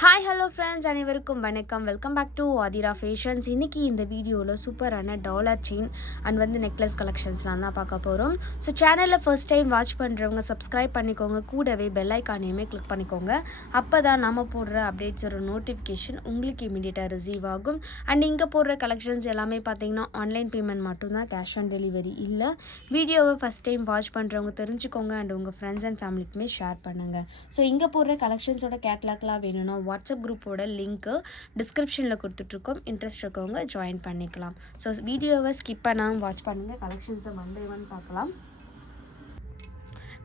Hi hello friends, அனைவருக்கும் வணக்கம். Welcome back to Aadhira fashions. இன்றைக்கி இந்த வீடியோவில் சூப்பரான டாலர் செயின் அண்ட் நெக்லஸ் கலெக்ஷன்ஸ்லாம் தான் பார்க்க போகிறோம். ஸோ சேனலில் ஃபர்ஸ்ட் டைம் வாட்ச் பண்ணுறவங்க சப்ஸ்கிரைப் பண்ணிக்கோங்க, கூடவே பெல் ஐக்கானையுமே கிளிக் பண்ணிக்கோங்க. அப்போ தான் நம்ம போடுற அப்டேட்ஸோட நோட்டிஃபிகேஷன் உங்களுக்கு இமீடியட்டாக ரிசீவ் ஆகும். அண்ட் இங்கே போடுற கலெக்ஷன்ஸ் எல்லாமே பார்த்தீங்கன்னா ஆன்லைன் பேமெண்ட் மட்டும்தான், கேஷ் ஆன் டெலிவரி இல்லை. வீடியோவை ஃபஸ்ட் டைம் வாட்ச் பண்ணுறவங்க தெரிஞ்சுக்கோங்க அண்ட் உங்கள் ஃப்ரெண்ட்ஸ் அண்ட் ஃபேமிலிக்குமே ஷேர் பண்ணுங்கள். ஸோ இங்கே போடுற கலெக்ஷன்ஸோட கேட்லாக்லாம் வேணும்னா வாட்ஸ்அப் குரூப்போட லிங்க்கு டிஸ்கிரிப்ஷனில் கொடுத்துட்ருக்கோம். இன்ட்ரெஸ்ட் இருக்கவங்க ஜாயின் பண்ணிக்கலாம். ஸோ வீடியோவை ஸ்கிப் பண்ணாமல் வாட்ச் பண்ணுங்கள். கலெக்ஷன்ஸை ஒன் பை ஒன் பார்க்கலாம்.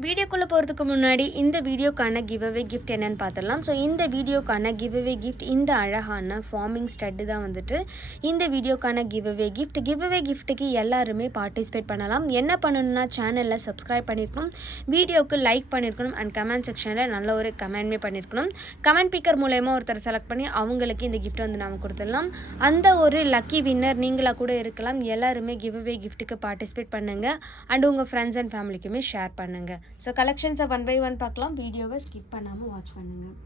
வீடியோக்குள்ளே போகிறதுக்கு முன்னாடி இந்த வீடியோக்கான கிவ்அவே கிஃப்ட் என்னென்னு பார்த்துடலாம். ஸோ இந்த வீடியோக்கான கிவ்அவே கிஃப்ட் இந்த அழகான ஃபார்மிங் ஸ்டட்டு தான் இந்த வீடியோக்கான கிவ்அவே கிஃப்ட்டுக்கு எல்லாருமே பார்ட்டிசிபேட் பண்ணலாம். என்ன பண்ணணும்னா சேனலில் சப்ஸ்கிரைப் பண்ணியிருக்கணும், வீடியோவுக்கு லைக் பண்ணியிருக்கணும் அண்ட் கமெண்ட் செக்ஷனில் நல்ல ஒரு கமெண்ட்மே பண்ணியிருக்கணும். கமெண்ட் பிக்கர் மூலயமா ஒருத்தர் செலக்ட் பண்ணி அவங்களுக்கு இந்த கிஃப்ட் நாம் கொடுத்துடலாம். அந்த ஒரு லக்கி வின்னர் நீங்களாக கூட இருக்கலாம். எல்லாருமே கிவ்அவே கிஃப்ட்டுக்கு பார்ட்டிசிபேட் பண்ணுங்கள் அண்ட் உங்கள் ஃப்ரெண்ட்ஸ் அண்ட் ஃபேமிலிக்குமே ஷேர் பண்ணுங்கள். ஸோ கலெக்ஷன்ஸை ஒன் பை ஒன் பார்க்கலாம். வீடியோவை ஸ்கிப் பண்ணாமல் வாட்ச் பண்ணுங்கள்.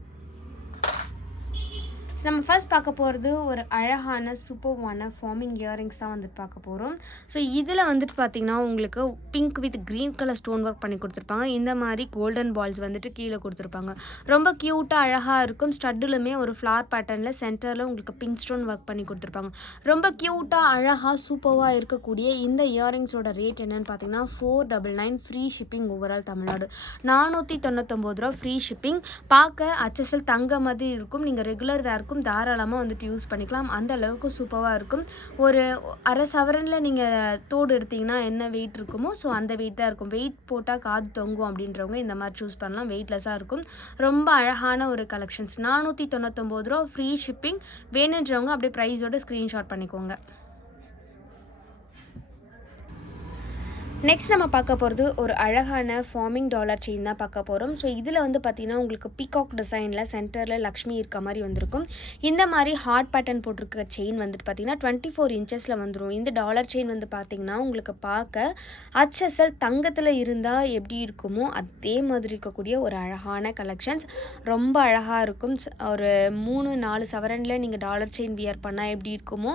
ஸோ நம்ம ஃபர்ஸ்ட் பார்க்க போகிறது ஒரு அழகான சூப்பர்வான ஃபார்மிங் இயரிங்ஸ் தான் பார்க்க போகிறோம். ஸோ இதில் பார்த்திங்கன்னா உங்களுக்கு pink with green colour stone work பண்ணி கொடுத்துருப்பாங்க. இந்த மாதிரி கோல்டன் பால்ஸ் கீழே கொடுத்துருப்பாங்க. ரொம்ப க்யூட்டாக அழகாக இருக்கும். ஸ்டட்டுலுமே ஒரு ஃப்ளார் பேட்டர்னில் சென்டரில் உங்களுக்கு பிங்க் ஸ்டோன் ஒர்க் பண்ணி கொடுத்துருப்பாங்க. ரொம்ப க்யூட்டாக அழகாக சூப்பராக இருக்கக்கூடிய இந்த இயரிங்ஸோட ரேட் என்னென்னு பார்த்தீங்கன்னா 499 ஃப்ரீ ஷிப்பிங் ஓவரால் தமிழ்நாடு. 499 ரூபா ஃப்ரீ ஷிப்பிங். பார்க்க HSL தங்க மாதிரி இருக்கும். நீங்கள் ரெகுலர் வேர் தாராளமாக யூஸ் பண்ணிக்கலாம். அந்த அளவுக்கு சூப்பராக இருக்கும். ஒரு அரை சவரனில் நீங்கள் தோடு எடுத்திங்கன்னா என்ன வெயிட் இருக்குமோ ஸோ அந்த வெயிட் தான் இருக்கும். வெயிட் போட்டால் காது தொங்கும் அப்படின்றவங்க இந்த மாதிரி சூஸ் பண்ணலாம். வெயிட்லெஸ்ஸாக இருக்கும். ரொம்ப அழகான ஒரு கலெக்ஷன்ஸ். 499 ரூபா ஃப்ரீ ஷிப்பிங். வேணுன்றவங்க அப்படியே ப்ரைஸோட ஸ்க்ரீன்ஷாட் பண்ணிக்கோங்க. நெக்ஸ்ட் நம்ம பார்க்க போகிறது ஒரு அழகான ஃபார்மிங் டாலர் செயின் தான் பார்க்க போகிறோம். ஸோ இதில் பார்த்தீங்கன்னா உங்களுக்கு பீகாக் டிசைனில் சென்டரில் லக்ஷ்மி இருக்க மாதிரி வந்திருக்கும். இந்த மாதிரி ஹார்ட் பேட்டர்ன் போட்டிருக்க செயின் பார்த்தீங்கன்னா 24 இன்ச்சஸில் வந்துடும். இந்த டாலர் செயின் பார்த்தீங்கன்னா உங்களுக்கு பார்க்க HSL தங்கத்தில் இருந்தால் எப்படி இருக்குமோ அதே மாதிரி இருக்கக்கூடிய ஒரு அழகான கலெக்ஷன்ஸ். ரொம்ப அழகாக இருக்கும். ஒரு 3-4 சவரனில் நீங்கள் டாலர் செயின் வியர் பண்ணால் எப்படி இருக்குமோ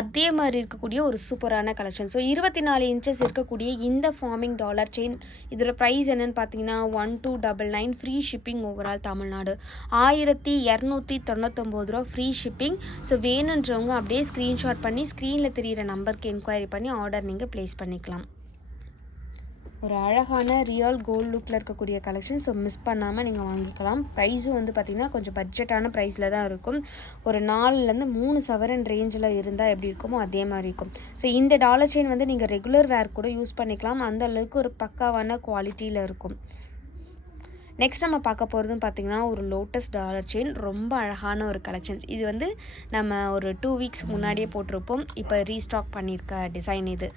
அதே மாதிரி இருக்கக்கூடிய ஒரு சூப்பரான கலெக்ஷன். ஸோ 24 இன்ச்சஸ் இருக்கக்கூடிய இந்த ஃபார்மிங் டாலர் செயின் இதோட ப்ரைஸ் என்னென்னு பார்த்தீங்கன்னா 1299 ஃப்ரீ ஷிப்பிங் ஓவரால் தமிழ்நாடு. 1299 ரூபா ஃப்ரீ ஷிப்பிங். ஸோ வேணுன்றவங்க அப்படியே ஸ்க்ரீன்ஷாட் பண்ணி ஸ்க்ரீனில் தெரிகிற நம்பருக்கு என்கொயரி பண்ணி ஆர்டர் நீங்கள் ப்ளேஸ் பண்ணிக்கலாம். ஒரு அழகான ரியல் கோல்டு லுக்கில் இருக்கக்கூடிய கலெக்ஷன். ஸோ மிஸ் பண்ணாமல் நீங்கள் வாங்கிக்கலாம். ப்ரைஸும் பார்த்திங்கன்னா கொஞ்சம் பட்ஜெட்டான ப்ரைஸில் தான் இருக்கும். ஒரு 4-3 சவரன் ரேஞ்சில் இருந்தால் எப்படி இருக்குமோ அதே மாதிரி இருக்கும். ஸோ இந்த டாலர் செயின் நீங்கள் ரெகுலர் வேர் கூட யூஸ் பண்ணிக்கலாம். அந்த அளவுக்கு ஒரு பக்காவான குவாலிட்டியில் இருக்கும். நெக்ஸ்ட் நம்ம பார்க்க போகிறதும் பார்த்திங்கன்னா ஒரு லோட்டஸ் டாலர் செயின். ரொம்ப அழகான ஒரு கலெக்ஷன்ஸ். இது நம்ம ஒரு 2 வீக்ஸ் முன்னாடியே போட்டிருப்போம். இப்போ ரீஸ்டாக் பண்ணியிருக்க டிசைன் இது.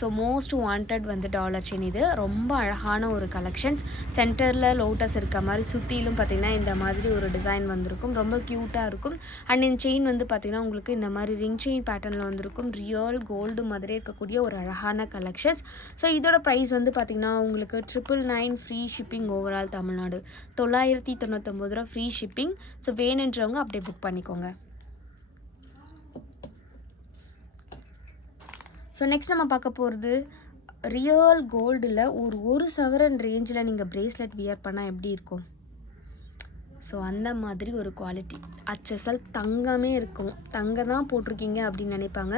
So most wanted dollar chain இது. ரொம்ப அழகான ஒரு கலெக்ஷன்ஸ். சென்டரில் லோட்டஸ் இருக்க மாதிரி சுற்றிலும் பார்த்திங்கன்னா இந்த மாதிரி ஒரு டிசைன் வந்திருக்கும். ரொம்ப க்யூட்டாக இருக்கும். அண்ட் இந்த செயின் பார்த்திங்கன்னா உங்களுக்கு இந்த மாதிரி ரிங் செயின் பேட்டர்னில் வந்திருக்கும். ரியல் கோல்டு மாதிரி இருக்கக்கூடிய ஒரு அழகான கலெக்ஷன்ஸ். ஸோ இதோட ப்ரைஸ் பார்த்திங்கன்னா உங்களுக்கு 999 ஃப்ரீ ஷிப்பிங் ஓவரால் தமிழ்நாடு. 999 ரூபா ஃப்ரீ ஷிப்பிங். ஸோ வேணுன்றவங்க அப்படியே புக் பண்ணிக்கோங்க. ஸோ நெக்ஸ்ட் நம்ம பார்க்க போகிறது ரியல் கோல்டில் ஒரு சவரன் ரேஞ்சில் நீங்கள் பிரேஸ்லெட் வியர் பண்ணால் எப்படி இருக்கும். ஸோ அந்த மாதிரி ஒரு குவாலிட்டி. HSL தங்கமே இருக்கும். தங்கம் தான் போட்டிருக்கீங்க அப்படின்னு நினைப்பாங்க.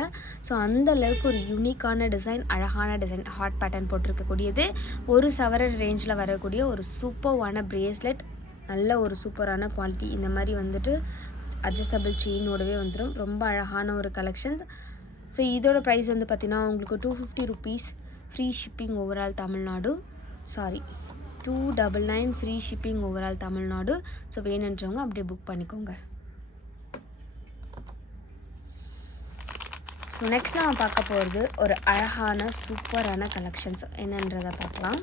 ஸோ அந்த அளவுக்கு ஒரு யூனிக்கான டிசைன், அழகான டிசைன், ஹார்ட் பேட்டர்ன் போட்டிருக்கக்கூடியது. ஒரு சவரன் ரேஞ்சில் வரக்கூடிய ஒரு சூப்பர்வான பிரேஸ்லெட். நல்ல ஒரு சூப்பரான குவாலிட்டி. இந்த மாதிரி அட்ஜஸ்டபிள் செயினோடவே வந்துடும். ரொம்ப அழகான ஒரு கலெக்ஷன்ஸ். ஸோ இதோட ப்ரைஸ் பார்த்தீங்கன்னா உங்களுக்கு 250 rupees free shipping overall Tamil Nadu. 299 free shipping overall Tamil Nadu. So வேணுன்றவங்க அப்படியே புக் பண்ணிக்கோங்க. ஸோ நெக்ஸ்ட் நம்ம பார்க்க போகிறது ஒரு அழகான சூப்பரான கலெக்ஷன்ஸ் என்னன்றதை பார்க்கலாம்.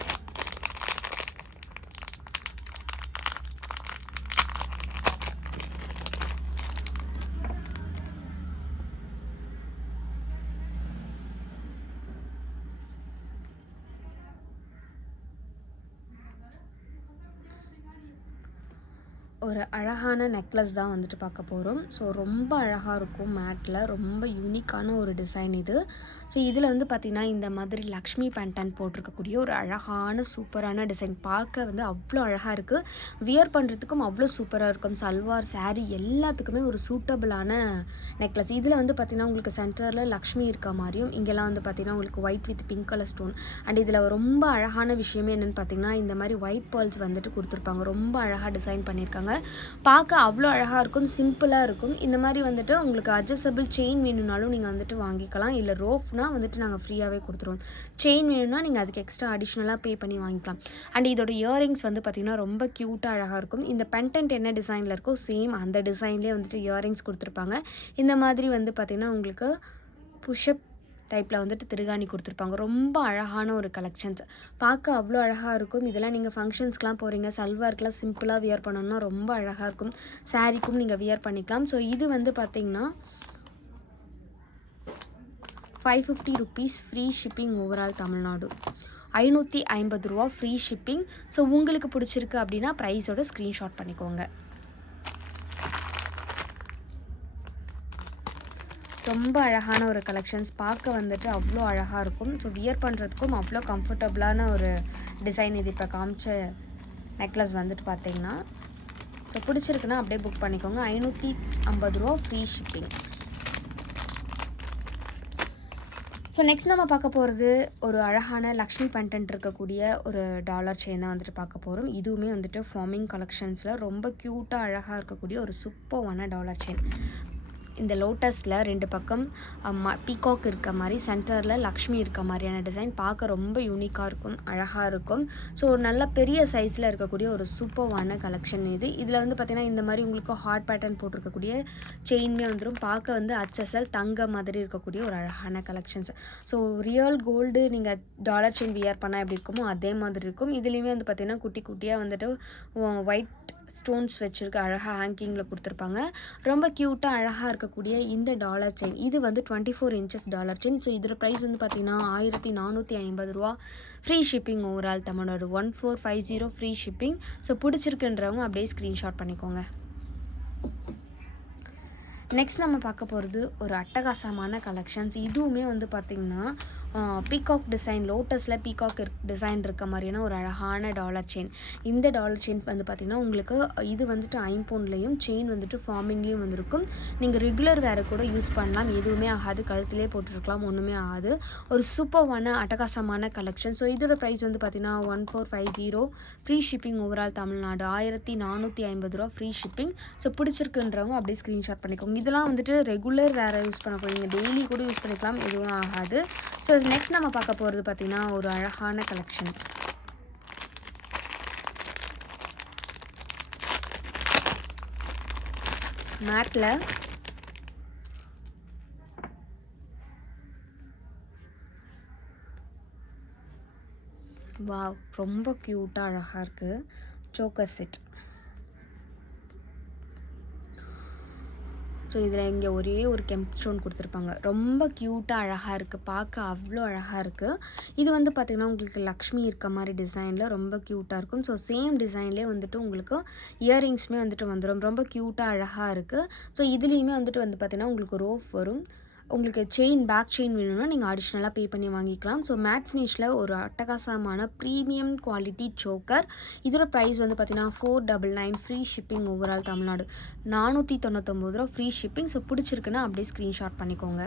ஒரு அழகான நெக்லஸ் தான் வந்துட்டு பார்க்க போகிறோம். ஸோ ரொம்ப அழகாக இருக்கும் மேட்டில், ரொம்ப யூனிக்கான ஒரு டிசைன் இது. ஸோ இதில் வந்து பார்த்திங்கன்னா இந்த மாதிரி லக்ஷ்மி பேண்டன் போட்டிருக்கக்கூடிய ஒரு அழகான சூப்பரான டிசைன் பார்க்க வந்து அவ்வளோ அழகாக இருக்குது. வியர் பண்ணுறதுக்கும் அவ்வளோ சூப்பராக இருக்கும். சல்வார் சாரீ எல்லாத்துக்குமே ஒரு சூட்டபிளான நெக்லஸ். இதில் வந்து பார்த்திங்கன்னா உங்களுக்கு சென்டரில் லக்ஷ்மி இருக்க மாதிரியும், இங்கெல்லாம் வந்து பார்த்திங்கன்னா உங்களுக்கு white with pink colour stone. And இதில் ரொம்ப அழகான விஷயமே என்னென்னு பார்த்திங்கன்னா இந்த மாதிரி ஒயிட் பேர்ல்ஸ் வந்துட்டு கொடுத்துருப்பாங்க. ரொம்ப அழகாக டிசைன் பண்ணியிருக்காங்க. பார்க்க அவ்வளோ அழகாக இருக்கும், சிம்பிளாக இருக்கும். இந்த மாதிரி வந்துட்டு உங்களுக்கு அட்ஜஸ்டபிள் செயின் வேணும்னாலும் நீங்கள் வந்துட்டு வாங்கிக்கலாம். இல்லை ரோஃப்னால் வந்துட்டு நாங்கள் ஃப்ரீயாகவே கொடுத்துருவோம். செயின் வேணும்னா நீங்கள் அதுக்கு எக்ஸ்ட்ரா அடிஷ்னலாக பே பண்ணி வாங்கிக்கலாம். அண்ட் இதோட இயரிங்ஸ் வந்து பார்த்திங்கன்னா ரொம்ப க்யூட்டாக அழகாக இருக்கும். இந்த பெண்டன்ட் என்ன டிசைனில் இருக்கோ சேம் அந்த டிசைன்லேயே வந்துட்டு இயரிங்ஸ் கொடுத்துருப்பாங்க. இந்த மாதிரி வந்து பார்த்திங்கன்னா உங்களுக்கு புஷ்அப் டைப்பில் வந்துட்டு திருகாணி கொடுத்துருப்பாங்க. ரொம்ப அழகான ஒரு கலெக்ஷன்ஸ், பார்க்க அவ்வளோ அழகாக இருக்கும். இதெல்லாம் நீங்கள் ஃபங்க்ஷன்ஸ்க்கெலாம் போகிறீங்க, சல்வார்க்கெலாம் சிம்பிளாக வியர் பண்ணணும்னா ரொம்ப அழகாக இருக்கும். சாரீக்கும் நீங்கள் வியர் பண்ணிக்கலாம். ஸோ இது வந்து பார்த்திங்கன்னா 550 rupees free shipping overall Tamil Nadu. 550 ரூபா ஃப்ரீ ஷிப்பிங். ஸோ உங்களுக்கு பிடிச்சிருக்கு அப்படின்னா ப்ரைஸோட ஸ்க்ரீன்ஷாட் பண்ணிக்கோங்க. ரொம்ப அழகான ஒரு கலெக்ஷன்ஸ், பார்க்க வந்துட்டு அவ்வளோ அழகாக இருக்கும். ஸோ வியர் பண்ணுறதுக்கும் அவ்வளோ கம்ஃபர்டபுளான ஒரு டிசைன். இது இப்போ காமிச்ச நெக்லஸ் வந்துட்டு பார்த்திங்கன்னா ஸோ பிடிச்சிருக்குன்னா அப்படியே புக் பண்ணிக்கோங்க. 550 ரூபா ஃப்ரீ ஷிப்பிங். ஸோ நெக்ஸ்ட் நம்ம பார்க்க போகிறது ஒரு அழகான லக்ஷ்மி பெண்டன்ட் இருக்கக்கூடிய ஒரு டாலர் செயின் தான் வந்துட்டு பார்க்க போகிறோம். இதுவுமே வந்துட்டு ஃபார்மிங் கலெக்ஷன்ஸில் ரொம்ப க்யூட்டாக அழகாக இருக்கக்கூடிய ஒரு சூப்பரான டாலர் செயின். இந்த லோட்டஸில் 2 பக்கம் பீகாக் இருக்க மாதிரி, சென்டரில் லக்ஷ்மி இருக்க மாதிரியான டிசைன் பார்க்க ரொம்ப யூனிக்காக இருக்கும், அழகாக இருக்கும். ஸோ நல்ல பெரிய சைஸில் இருக்கக்கூடிய ஒரு சூப்பரான கலெக்ஷன் இது. இதில் வந்து பார்த்திங்கன்னா இந்த மாதிரி உங்களுக்கு ஹார்ட் பேட்டர்ன் போட்டிருக்கக்கூடிய செயின்மே வந்துடும். பார்க்க வந்து HSL தங்க மாதிரி இருக்கக்கூடிய ஒரு அழகான கலெக்ஷன்ஸ். ஸோ ரியல் கோல்டு நீங்கள் டாலர் செயின் வியர் பண்ணால் எப்படி இருக்குமோ அதே மாதிரி இருக்கும். இதுலேயுமே வந்து பார்த்திங்கன்னா குட்டி குட்டியாக வந்துட்டு ஒயிட் ஸ்டோன்ஸ் வச்சுருக்க அழகாக ஹேங்கிங்கில் கொடுத்துருப்பாங்க. ரொம்ப க்யூட்டாக அழகாக இருக்கக்கூடிய இந்த டாலர் செயின் இது வந்து 24 inches டாலர் செயின். ஸோ இதோட ப்ரைஸ் வந்து பார்த்திங்கன்னா 1450 ரூபா free shipping overall Tamil Nadu. 1450 free shipping. So பிடிச்சிருக்குன்றவங்க அப்படியே ஸ்க்ரீன்ஷாட் பண்ணிக்கோங்க. நெக்ஸ்ட் நம்ம பார்க்க போகிறது ஒரு அட்டகாசமான கலெக்ஷன்ஸ். இதுவுமே வந்து பார்த்திங்கன்னா பீகாக் டிசைன், லோட்டஸில் பீகாக் டிசைன் இருக்க மாதிரியான ஒரு அழகான டாலர் செயின். இந்த டாலர் செயின் வந்து பார்த்திங்கன்னா உங்களுக்கு இது வந்துட்டு ஐம்பவுண்ட்லேயும் செயின் வந்துட்டு ஃபார்மிங்லேயும் வந்துருக்கும். நீங்கள் ரெகுலர் வேறு கூட யூஸ் பண்ணலாம், எதுவுமே ஆகாது. கழுத்திலே போட்டுருக்கலாம், ஒன்றுமே ஆகாது. ஒரு சூப்பரான அட்டகாசமான கலெக்ஷன். ஸோ இதோட ப்ரைஸ் வந்து பார்த்திங்கன்னா 1450 ஃப்ரீ ஷிப்பிங் ஓவரால் தமிழ்நாடு. 1450 ரூபா ஃப்ரீ ஷிப்பிங். ஸோ பிடிச்சிருக்குன்றவங்க அப்படியே ஸ்க்ரீன்ஷாட் பண்ணிக்கோங்க. இதெல்லாம் வந்துட்டு ரெகுலர் வேறு யூஸ் பண்ண போகிறீங்க, டெய்லி கூட யூஸ் பண்ணிக்கலாம், எதுவும் ஆகாது. ஸோ நெக்ஸ்ட் நம்ம பார்க்க போகிறது பார்த்திங்கன்னா ஒரு அழகான கலெக்ஷன். மேட்டில் வாவ், ரொம்ப க்யூட்டாக அழகாக இருக்குது. Choker set. ஸோ இதில் இங்கே ஒரே ஒரு கெம்ப் ஸ்டோன் கொடுத்துருப்பாங்க. ரொம்ப க்யூட்டாக அழகாக இருக்குது, பார்க்க அவ்வளோ அழகாக இருக்குது. இது வந்து பார்த்திங்கன்னா உங்களுக்கு லக்ஷ்மி இருக்க மாதிரி டிசைனில் ரொம்ப க்யூட்டாக இருக்கும். ஸோ சேம் டிசைன்லேயே வந்துட்டு உங்களுக்கு இயரிங்ஸுமே வந்துட்டு வந்துடும். ரொம்ப க்யூட்டாக அழகாக இருக்குது. ஸோ இதுலேயுமே வந்துட்டு வந்து பார்த்திங்கன்னா உங்களுக்கு ரோஃப் வரும். உங்களுக்கு செயின், பேக் செயின் வேணும்னா நீங்கள் அடிஷ்னலாக பே பண்ணி வாங்கிக்கலாம். ஸோ மேட் ஃபினிஷில் ஒரு அட்டகாசமான ப்ரீமியம் குவாலிட்டி சோக்கர். இதோட ப்ரைஸ் வந்து பார்த்திங்கன்னா 499 ஃப்ரீ ஷிப்பிங் ஓவரால் தமிழ்நாடு. 499 ரூபா ஃப்ரீ ஷிப்பிங். ஸோ பிடிச்சிருக்குன்னா அப்படியே ஸ்க்ரீன்ஷாட் பண்ணிக்கோங்க.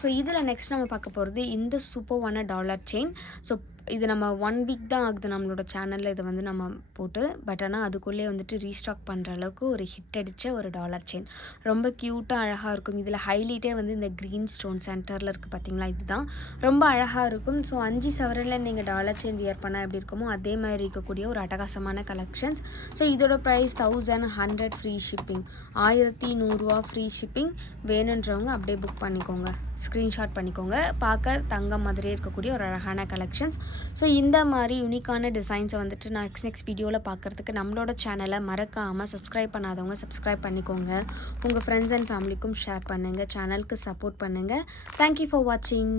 ஸோ இதில் நெக்ஸ்ட் நம்ம பார்க்க போகிறது இந்த சூப்பரான டாலர் செயின். ஸோ இது நம்ம 1 வீக் தான் ஆகுது நம்மளோட சேனலில் இதை வந்து நம்ம போட்டு. பட் ஆனால் அதுக்குள்ளே வந்துட்டு ரீஸ்டாக் பண்ணுற அளவுக்கு ஒரு ஹிட் அடித்த ஒரு டாலர் செயின். ரொம்ப க்யூட்டாக அழகாக இருக்கும். இதில் ஹைலைட்டே வந்து இந்த க்ரீன் ஸ்டோன் சென்டரில் இருக்குது பார்த்திங்களா, இதுதான் ரொம்ப அழகாக இருக்கும். ஸோ 5 சவரனில் நீங்கள் டாலர் செயின் வியர் பண்ணால் எப்படி இருக்குமோ அதே மாதிரி இருக்கக்கூடிய ஒரு அட்டகாசமான கலெக்ஷன்ஸ். ஸோ இதோட ப்ரைஸ் 1100 ஃப்ரீ ஷிப்பிங். 1100 ரூபா ஃப்ரீ ஷிப்பிங். வேணுன்றவங்க அப்படியே புக் பண்ணிக்கோங்க, ஸ்க்ரீன்ஷாட் பண்ணிக்கோங்க. பார்க்க தங்கம் மாதிரியே இருக்கக்கூடிய ஒரு அழகான கலெக்ஷன்ஸ். ஸோ இந்த மாதிரி யூனிக்கான டிசைன்ஸை வந்துட்டு நான் நெக்ஸ்ட் வீடியோவில் பார்க்குறதுக்கு நம்மளோட சேனலை மறக்காமல் சப்ஸ்கிரைப் பண்ணாதவங்க சப்ஸ்கிரைப் பண்ணிக்கோங்க. உங்கள் ஃப்ரெண்ட்ஸ் அண்ட் ஃபேமிலிக்கும் ஷேர் பண்ணுங்கள். சேனலுக்கு சப்போர்ட் பண்ணுங்கள். தேங்க்யூ ஃபார் வாட்சிங்.